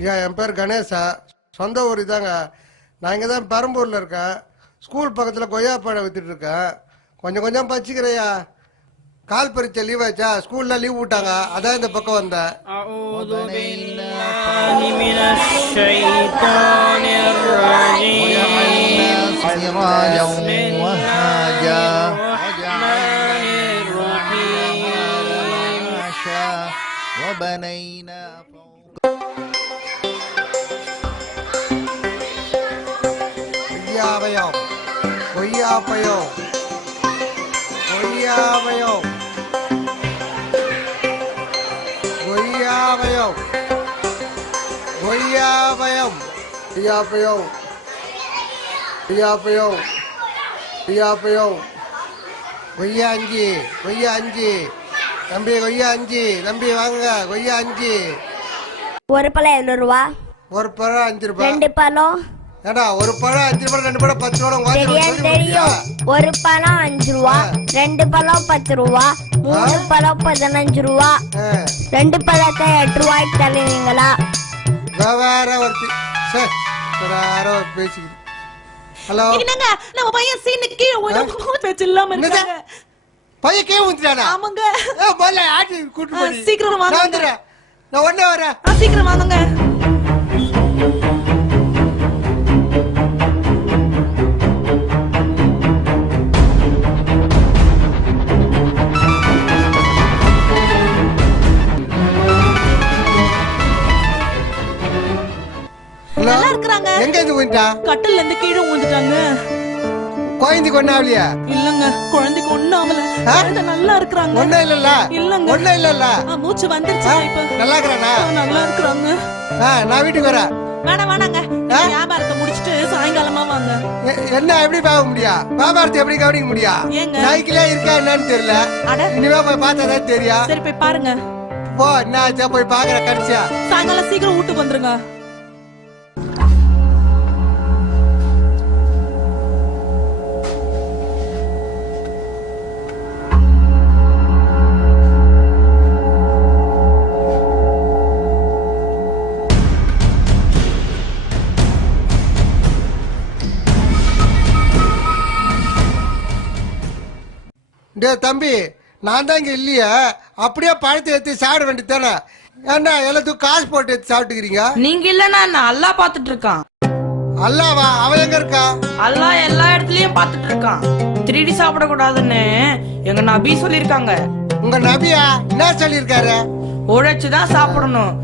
ஐயா என் பேர் கணேசா, சொந்த ஊர் இதாங்க. நான் இங்கே தான் பெரம்பூரில் இருக்கேன். ஸ்கூல் பக்கத்தில் கொய்யா பழம் வித்துட்டு இருக்கேன். கொஞ்சம் கொஞ்சம் பச்சிக்கிறையா. கால் பரீட்சை லீவ் ஆச்சா, ஸ்கூலில் லீவ் விட்டாங்க, அதான் இந்த பக்கம் வந்தேன். கொய்யாவையும் கொய்யாப்பையும் கொய்யாவையும் கொய்யாவையும் கொய்யாவையும் கொய்யாப்பையும் கொய்யாப்பையும் கொய்யாப்பையும் கொய்யா 5 கொய்யா 5 தம்பி, கொய்யா 5 தம்பி, வாங்க கொய்யா 5. ஒரு பழம் 7 ரூபா. ஒரு பழம் 5 ரூபாய். 2 பழம் ஏடா, ஒரு பழம் 5 ரூபாய், 2 பழம் 10 ரூபாய். தெரியும். ஒரு பழம் 5 ரூபா, 2 பழம் 10 ரூபா, 3 பழம் 15 ரூபா, 2 பழத்தை 8 ரூபாய்க்கு தருவீங்களா? வேற ஒருத்தி பேசிக்கிட்டு. ஹலோ, என்னங்க நம்ம பையன் சீனுக்கு கீழே விழுந்து பேச்சு இல்லாம இருக்காங்க. பையன் கீழே விழுந்துட்டானா? ஆமாங்க. முதல்ல ஆட்டி கூட்டி போடி. சீக்கிரம் வாங்க. நான் வந்துறேன், நான் உடனே வரேன். சீக்கிரம் வாங்க. நல்லா இருக்கறாங்க. எங்க இருந்து விழுந்தா? கட்டில்ல இருந்து கீழே விழுந்துட்டாங்க. குழந்தைக்கு ஒண்ணு ஆகலையா? இல்லங்க, குழந்தைக்கு ஒண்ணு ஆகல. குழந்தை நல்லா இருக்கறாங்க. ஒண்ணு இல்லல்ல? இல்லங்க, ஒண்ணு இல்லல்ல. மூச்சு வந்துருச்சு இப்ப. நல்லா இருக்கறானா? நல்லா இருக்கறாங்க. நான் வீட்டுக்கு வரேன். வேணாங்க, வியாபாரத்தை முடிச்சிட்டு சாயங்காலமா வாங்க. என்ன எப்படி பார்க்க முடியும்? வியாபாரத்தை எப்படி கவனிக்க முடியும்? நாய்க்கிலே இருக்கா என்னன்னு தெரியல. இனிமே போய் பார்த்தாதான் தெரியும். சரி போய் பாருங்க. போ, என்ன ஆச்சா போய் பாக்குற கடைசியா. சாயங்காலம் சீக்கிரம் வீட்டுக்கு வந்துருங்க. டே தம்பி, நான் தான் இங்க இல்லையா? அப்படியே பழத்தை எடுத்து சாப்பிட வேண்டியது தானே? ஏன்னா எல்லாத்துக்கும் காசு போட்டு எடுத்து சாப்பிட்டுக்கிறீங்க. நீங்க இல்லன்னா நான் அல்லா பாத்துட்டு இருக்கான். அல்லாவா? அவன் எங்க இருக்கா? அல்லா எல்லா இடத்துலயும் பாத்துட்டு இருக்கான். 3D சாப்பிட கூடாதுன்னு எங்க நபி சொல்லிருக்காங்க. உங்க நபியா என்ன சொல்லிருக்காரு? உழைச்சுதான் சாப்பிடணும்,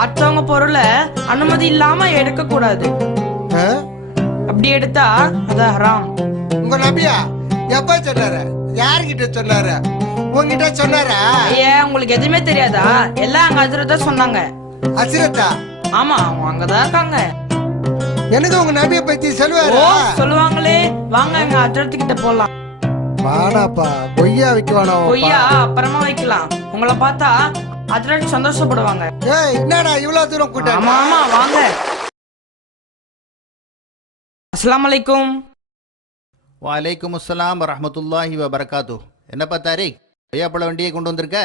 அடுத்தவங்க பொருளை அனுமதி இல்லாம எடுக்க கூடாது. அப்படி எடுத்தா அது ஹராம். உங்க நபியா எப்ப சொன்னாரு? யாருகிட்ட சொன்னாரு? உங்ககிட்ட சொன்னாரா? ஏன் உங்களுக்கு எதுவுமே தெரியாதா? எல்லாம் அங்க ஹஜ்ரத்தா சொன்னாங்க. ஹஜ்ரத்தா? ஆமா, அவங்க அங்கதான் இருக்காங்க. எனக்கு உங்க நபிய பத்தி சொல்லுவாரு. சொல்லுவாங்களே, வாங்க எங்க ஹஜ்ரத் கிட்ட போலாம். வாடாப்பா, கொய்யா வைக்க வேணாம். கொய்யா அப்புறமா வைக்கலாம். உங்களை பார்த்தா ஹஜ்ரத் சந்தோஷப்படுவாங்க. ஏய், என்னடா இவ்வளவு தூரம் கூட்ட? ஆமா ஆமா, வாங்க. அஸ்ஸலாமு அலைக்கும். வலைக்கும் அஸ்ஸலாம் வரஹ்மத்துல்லாஹி வபரகாத்து. என்னப்பா தாரிக், கொய்யாப்பழ வண்டியை கொண்டு வந்திருக்க?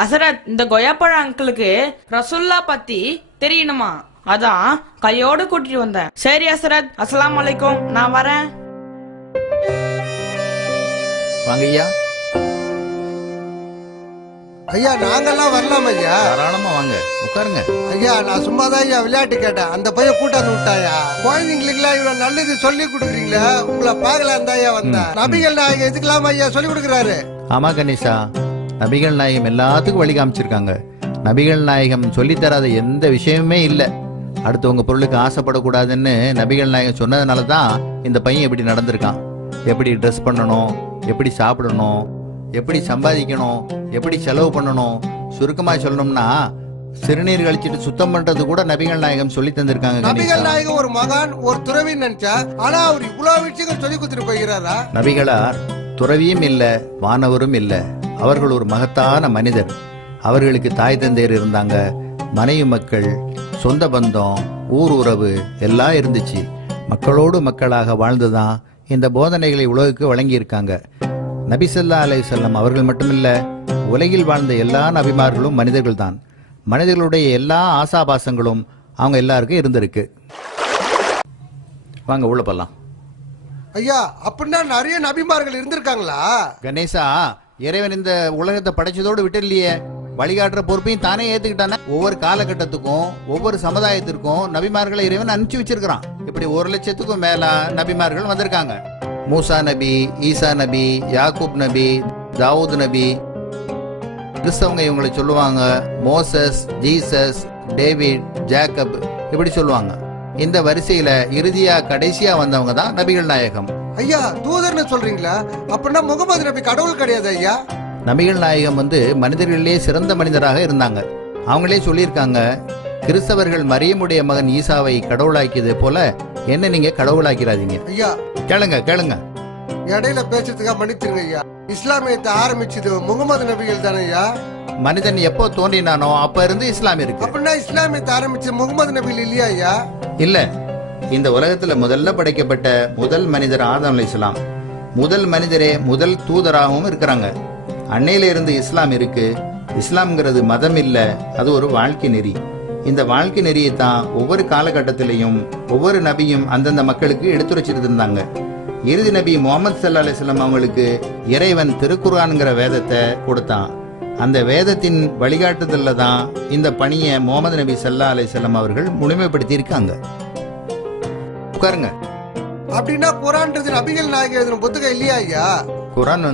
ஹசரத், இந்த கொய்யாப்பழ அங்கிளுக்கு ரசூல்லா பத்தி தெரியணுமா, அதான் கையோடு கூட்டிட்டு வந்தேன். சரி ஹசரத், அஸ்ஸலாமு அலைக்கும், நான் வரேன். வாங்க ஐயா. ஐயா, நாங்கெல்லாம் வரலாம் ஐயா. தாராளமா வாங்க, உட்காருங்க. ஐயா, நான் சும்மா தான் ஐயா விளையாட்டு கேட்டேன். அந்த பையன் கூட்டாந்து விட்டாயா? குழந்தைங்களுக்குலாம் இவ்வளவு நல்லது சொல்லி கொடுக்குறீங்களா? உங்களை பார்க்கலாம் தான் ஐயா வந்தேன். நபிகள் நாயகம் எதுக்கெல்லாம் ஐயா சொல்லி கொடுக்குறாரு? ஆமா கணேசா, நபிகள் நாயகம் எல்லாத்துக்கும் வழி காமிச்சிருக்காங்க. நபிகள் நாயகம் சொல்லி தராத எந்த விஷயமுமே இல்லை. அடுத்தவங்க பொருளுக்கு ஆசைப்படக்கூடாதுன்னு நபிகள் நாயகம் சொன்னதுனால தான் இந்த பையன் எப்படி நடந்திருக்கான். எப்படி ட்ரெஸ் பண்ணணும், எப்படி சாப்பிடணும், எப்படி சம்பாதிக்கணும், எப்படி செலவு பண்ணணும். சுருக்கமா சொல்லணும்னா சிறுநீர் கழிச்சிட்டு சுத்தம் பண்றது கூட நபிகள் நாயகம் சொல்லி தந்திருக்காங்க. நபிகள் நாயகம் ஒரு மகான், ஒரு துறவி நினைச்சா, ஆனா அவர் இவ்வளவு விஷயங்கள் சொல்லி கொடுத்துட்டு போகிறாரா? நபிகளார் துறவியும் இல்ல, வானவரும் இல்ல. அவர்கள் ஒரு மகத்தான மனிதர். அவர்களுக்கு தாய் தந்தையர் இருந்தாங்க, மனைவி மக்கள், சொந்த பந்தம், ஊர் உறவு எல்லாம் இருந்துச்சு. மக்களோடு மக்களாக வாழ்ந்துதான் இந்த போதனைகளை உலகுக்கு வழங்கியிருக்காங்க. நபி ஸல்லல்லாஹு அலைஹி வஸல்லம் அவர்கள் மட்டுமில்ல, உலகில் வாழ்ந்த எல்லா நபிமார்களும் மனிதர்கள் தான். மனிதர்களுடைய எல்லா ஆசாபாசங்களும் அவங்க எல்லாருக்கும் இருந்திருக்கு. வாங்க உள்ள போலாம். ஐயா அப்படின்னா நிறைய நபிமார்கள் இருந்திருக்காங்களா? கணேசா, இறைவன் இந்த உலகத்தை படைச்சதோடு விட்டு இல்லையே, வழிகாட்டுற பொறுப்பையும் தானே ஏத்துக்கிட்டானே. ஒவ்வொரு காலகட்டத்துக்கும் ஒவ்வொரு சமுதாயத்திற்கும் நபிமார்களை இறைவன் அனுப்பிச்சு வச்சிருக்கிறான். இப்படி 1,00,000க்கும் மேல நபிமார்கள் வந்திருக்காங்க. மூசா நபி, ஈசா நபி, யாக்கூப் நபி, தாவூத் நபி. கிறிஸ்தவங்க இவங்களை சொல்லுவாங்க மோசஸ், ஜீசஸ், டேவிட், ஜேக்கப், இப்படி சொல்லுவாங்க. இந்த வரிசையில இறுதியா கடைசியா வந்தவங்க தான் நபிகள் நாயகம். ஐயா தூதர்னு சொல்றீங்களா? அப்படின்னா முகமது நபி கடவுள் கிடையாது ஐயா? நபிகள் நாயகம் மனிதர்களிலே சிறந்த மனிதராக இருந்தாங்க. அவங்களே சொல்லியிருக்காங்க, கிறிஸ்தவர்கள் மரியமுடைய மகன் ஈசாவை கடவுளாக்கியது போல என்ன நீங்க கடவுளாக்கிறாதீங்க. ஐயா கேளுங்க. இடையில பேசுறதுக்காக மன்னிச்சிருங்க ஐயா. இஸ்லாமியத்தை ஆரம்பிச்சது முகமது நபிகள் தானே ஐயா? மனிதன் எப்போ தோன்றினானோ அப்ப இருந்து இஸ்லாம் இருக்கு. அப்படின்னா இஸ்லாமியத்தை ஆரம்பிச்ச முகமது நபிகள் இல்லையா ஐயா? இல்ல, இந்த உலகத்துல முதல்ல படைக்கப்பட்ட முதல் மனிதர் ஆதம் அலைஹிஸ்ஸலாம். முதல் மனிதரே முதல் தூதராகவும் இருக்கிறாங்க. அன்னையில இருந்து இஸ்லாம் இருக்கு. இஸ்லாம்ங்கிறது மதம் இல்ல, அது ஒரு வாழ்க்கை நெறி. இந்த வாழ்க்கை நெறியை தான் ஒவ்வொரு காலகட்டத்திலையும் ஒவ்வொரு நபியும் அந்தந்த மக்களுக்கு எடுத்துரைச்சிட்டு இருந்தாங்க. இறுதி நபி முகமது ஸல்லல்லாஹு அலைஹி வஸல்லம் அவங்களுக்கு இறைவன் திருக்குர்ஆன்ங்கிற வேதத்தை கொடுத்தான். அந்த வேதத்தின் வழிகாட்டுதல்ல தான் இந்த பணியை முகமது நபி ஸல்லல்லாஹு அலைஹி வஸல்லம் அவர்கள் முழுமைப்படுத்தி இருக்காங்க. உட்காருங்க. அப்படின்னா குர்ஆன்றது நபிகள் நாயகம் எழுதின புத்தகம் இல்லையா ஐயா? குர்ஆன்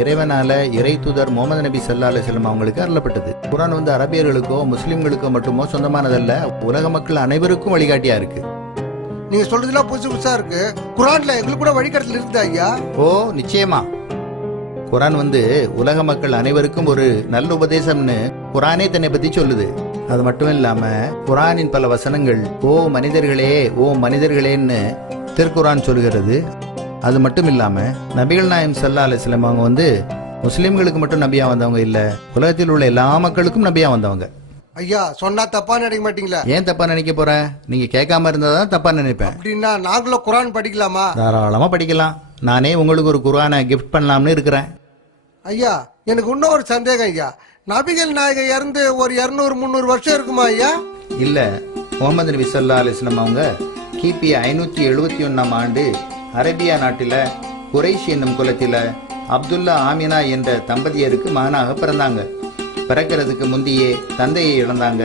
இறைவனால இறை தூதர் முகமது நபி ஸல்லல்லாஹு அலைஹி வஸல்லம் அவங்களுக்கு அருளப்பட்டது. குர்ஆன் அரபியர்களுக்கோ முஸ்லிம்களுக்கோ மட்டுமோ சொந்தமானதல்ல, உலக மக்கள் அனைவருக்கும் வழிகாட்டியா இருக்கு. நீங்க சொல்றதுலாம் புதுசு புதுசா இருக்கு. குர்ஆன்ல எங்களுக்கு கூட வழிகாட்டுதல் இருக்குதா ஐயா? ஓ நிச்சயமா. குர்ஆன் உலக மக்கள் அனைவருக்கும் ஒரு நல்ல உபதேசம்னு குர்ஆனே தன்னை பத்தி சொல்லுது. அது மட்டும் இல்லாம குர்ஆனின் பல வசனங்கள் ஓ மனிதர்களேன்னு திருக்குர்ஆன் சொல்கிறது. அது மட்டும் இல்லாம நபிகள் நாயகம் ஸல்லல்லாஹு அலைஹி வஸல்லம் அவங்க முஸ்லிம்களுக்கு மட்டும் நபியா வந்தவங்க இல்ல, உலகத்தில் உள்ள எல்லா மக்களுக்கும் நபியா வந்தவங்க. ஐயா சொன்னா தப்பா நினைக்க மாட்டீங்களா? ஏன் தப்பா நினைக்க போற? நீங்க கேட்காம இருந்தாதான் தப்பா நினைப்பேன். அப்படின்னா நாங்களும் குர்ஆன் படிக்கலாமா? தாராளமா படிக்கலாம். நானே உங்களுக்கு ஒரு குர்ஆனை கிஃப்ட் பண்ணலாம்னு இருக்கிறேன். ஐயா எனக்கு இன்னும் ஒரு சந்தேகம் ஐயா. நபிகள் நாயகம் இறந்து ஒரு 200-300 வருஷம் இருக்குமா ஐயா? இல்ல, முகமது நபி ஸல்லல்லாஹு அலைஹி வஸல்லம் அவங்க கிபி 571ஆம் ஆண்டு அரேபியா நாட்டில குறைஷ் என்னும் குலத்தில அப்துல்லா ஆமினா என்ற தம்பதியருக்கு மகனாக பிறந்தாங்க. பிறக்கிறதுக்கு முந்தையே தந்தையை இழந்தாங்க.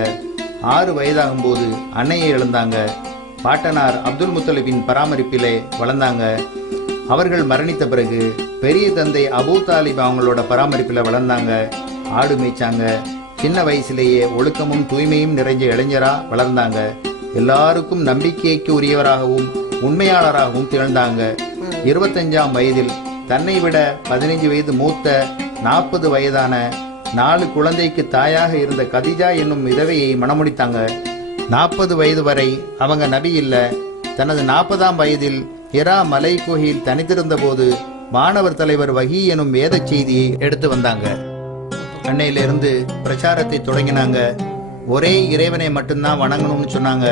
6 வயதாகும் போது அன்னையை இழந்தாங்க. பாட்டனார் அப்துல் முத்தலிபின் பராமரிப்பிலே வளர்ந்தாங்க. அவர்கள் மரணித்த பிறகு பெரிய தந்தை அபூ தாலிப் அவங்களோட பராமரிப்பில் வளர்ந்தாங்க. ஆடு மேய்ச்சாங்க. சின்ன வயசுலேயே ஒழுக்கமும் தூய்மையும் நிறைஞ்ச இளைஞரா வளர்ந்தாங்க. எல்லாருக்கும் நம்பிக்கைக்கு உரியவராகவும் உண்மையாளராகவும் திகழ்ந்தாங்க. 25ஆம் வயதில் தன்னை விட 15 வயது மூத்த 40 வயதான 4 குழந்தைக்கு தாயாக இருந்த கதிஜா என்னும் விதவையை மணமுடித்தாங்க. 40 வயது வரை அவங்க நபி இல்ல. தனது 40ஆம் வயதில் ஹிரா மலை குகையில் தனித்திருந்த போது மாணவர் தலைவர் வஹி எனும் வேத செய்தியை எடுத்து வந்தாங்க. அன்னையிலிருந்து பிரச்சாரத்தை தொடங்கினாங்க. ஒரே இறைவனை மட்டும்தான் வணங்கணும்னு சொன்னாங்க.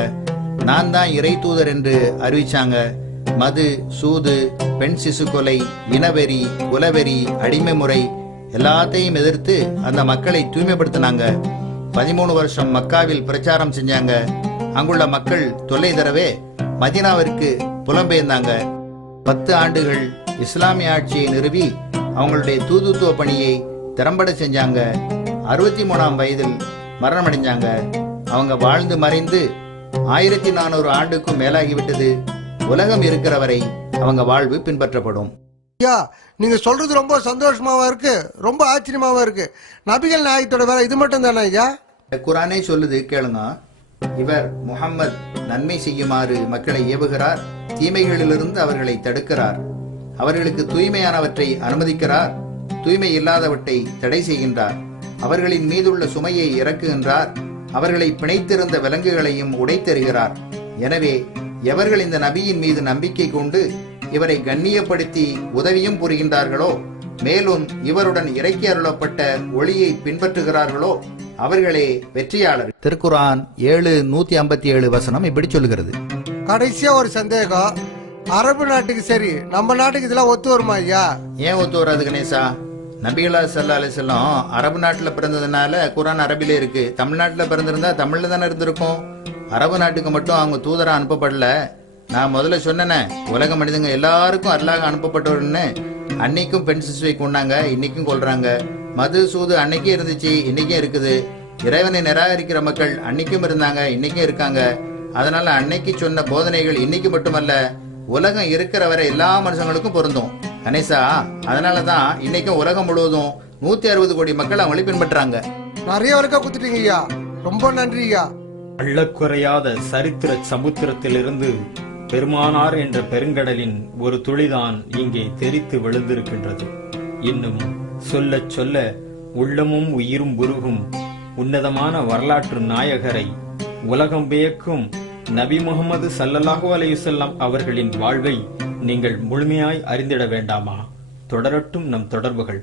நான் தான் இறை தூதர் என்று அறிவிச்சாங்க. மது, சூது, பெண் சிசு கொலை, இனவெறி, குலவெறி, அடிமை முறை எல்லாத்தையும் எதிர்த்து அந்த மக்களை தூய்மைப்படுத்தினாங்க. 13 வருஷம் மக்காவில் பிரச்சாரம் செஞ்சாங்க. அங்குள்ள மக்கள் தொல்லை தரவே மதீனாவிற்கு புலம்பெயர்ந்தாங்க. 10 ஆண்டுகள் இஸ்லாமிய ஆட்சியை நிறுவி அவங்களுடைய தூதுத்துவ பணியை திறம்பட செஞ்சாங்க. 63ஆம் வயதில் மரணமடைஞ்சாங்க. அவங்க வாழ்ந்து மறைந்து 1400 ஆண்டுக்கும் மேலாகிவிட்டது. உலகம் இருக்கிற வரை அவங்க வாழ்வு பின்பற்றப்படும். ஐயா நீங்க சொல்றது ரொம்ப சந்தோஷமாவா இருக்கு, ரொம்ப ஆச்சரியமாவா இருக்கு. நபிகள் நாயகத்தோட வேலை இது மட்டும் தானே ஐயா? குர்ஆனே சொல்லுது, கேளுங்க. இவர் முஹம்மத் நன்மை செய்யுமாறு மக்களை ஏவுகிறார், தீமைகளிலிருந்து அவர்களை தடுக்கிறார், அவர்களுக்கு தூய்மையானவற்றை அனுமதிக்கிறார், தூய்மை இல்லாதவற்றை தடை செய்கின்றார், அவர்களின் மீதுள்ள சுமையை இறக்குகின்றார், அவர்களை பிணைத்திருந்த விலங்குகளையும் உடைத்தெறுகிறார். எனவே எவர்கள் இந்த நபியின் மீது நம்பிக்கை கொண்டு இவரை கண்ணியப்படுத்தி உதவியும் புரிகின்றார்களோ, மேலும் இவருடன் இறக்கி அருளப்பட்ட ஒளியை பின்பற்றுகிறார்களோ அவர்களே வெற்றியாளர். திருக்குர்ஆன் 7:157 வசனம் இப்படி சொல்லுகிறது. கடைசியா ஒரு சந்தேகம். அரபு நாட்டுக்கு சரி, நம்ம நாட்டுக்கு இதெல்லாம் ஒத்து வருமா ஐயா? ஏன் ஒத்து வராது கணேசா? நபிகளா ஸல்லல்லாஹு அலைஹி வஸல்லம் அரபு நாட்டுல பிறந்ததுனால குர்ஆன் அரபிலே இருக்கு. தமிழ்நாட்டுல பிறந்திருந்தா தமிழ்ல தானே இருந்திருக்கும். அரபு நாட்டுக்கு மட்டும் அவங்க தூதரா அனுப்பப்படல. நான் முதல்ல சொன்னேனே, உலக மனிதங்க எல்லாருக்கும் அருளாக அனுப்பப்பட்டவர்னு. அன்னைக்கும் பெண் சிசுவை கொண்டாங்க, இன்னைக்கும் கொள்றாங்க. மது சூது அன்னைக்கும் இருந்துச்சு, இன்னைக்கும் இருக்குது. இறைவனை நிராகரிக்கிற மக்கள் அன்னைக்கும் இருந்தாங்க, இன்னைக்கும் இருக்காங்க. அதனால அன்னைக்கு சொன்ன போதனைகள் இன்னைக்கு மட்டுமல்ல, உலகம் இருக்கிற வரை எல்லா மனுஷங்களுக்கும் பொருந்தும். கணேசா, அதனாலதான் இன்னைக்கும் உலகம் முழுவதும் 160 கோடி மக்கள் அவங்களை பின்பற்றாங்க. நிறைய வழக்கா குத்துட்டீங்க ஐயா, ரொம்ப நன்றி ஐயா. அள்ளக்குறையாத சரித்திர சமுத்திரத்திலிருந்து பெருமானார் என்ற பெருங்கடலின் ஒரு துளிதான் இங்கே தெரித்து விழுந்திருக்கின்றது. இன்னும் சொல்ல சொல்ல உள்ளமும் உயிரும் உருகும் உன்னதமான வரலாற்று நாயகரை, உலகம் வியக்கும் நபி முகமது ஸல்லல்லாஹு அலைஹி வஸல்லம் அவர்களின் வாழ்வை நீங்கள் முழுமையாய் அறிந்திட வேண்டாமா? தொடரட்டும் நம் தொடர்புகள்.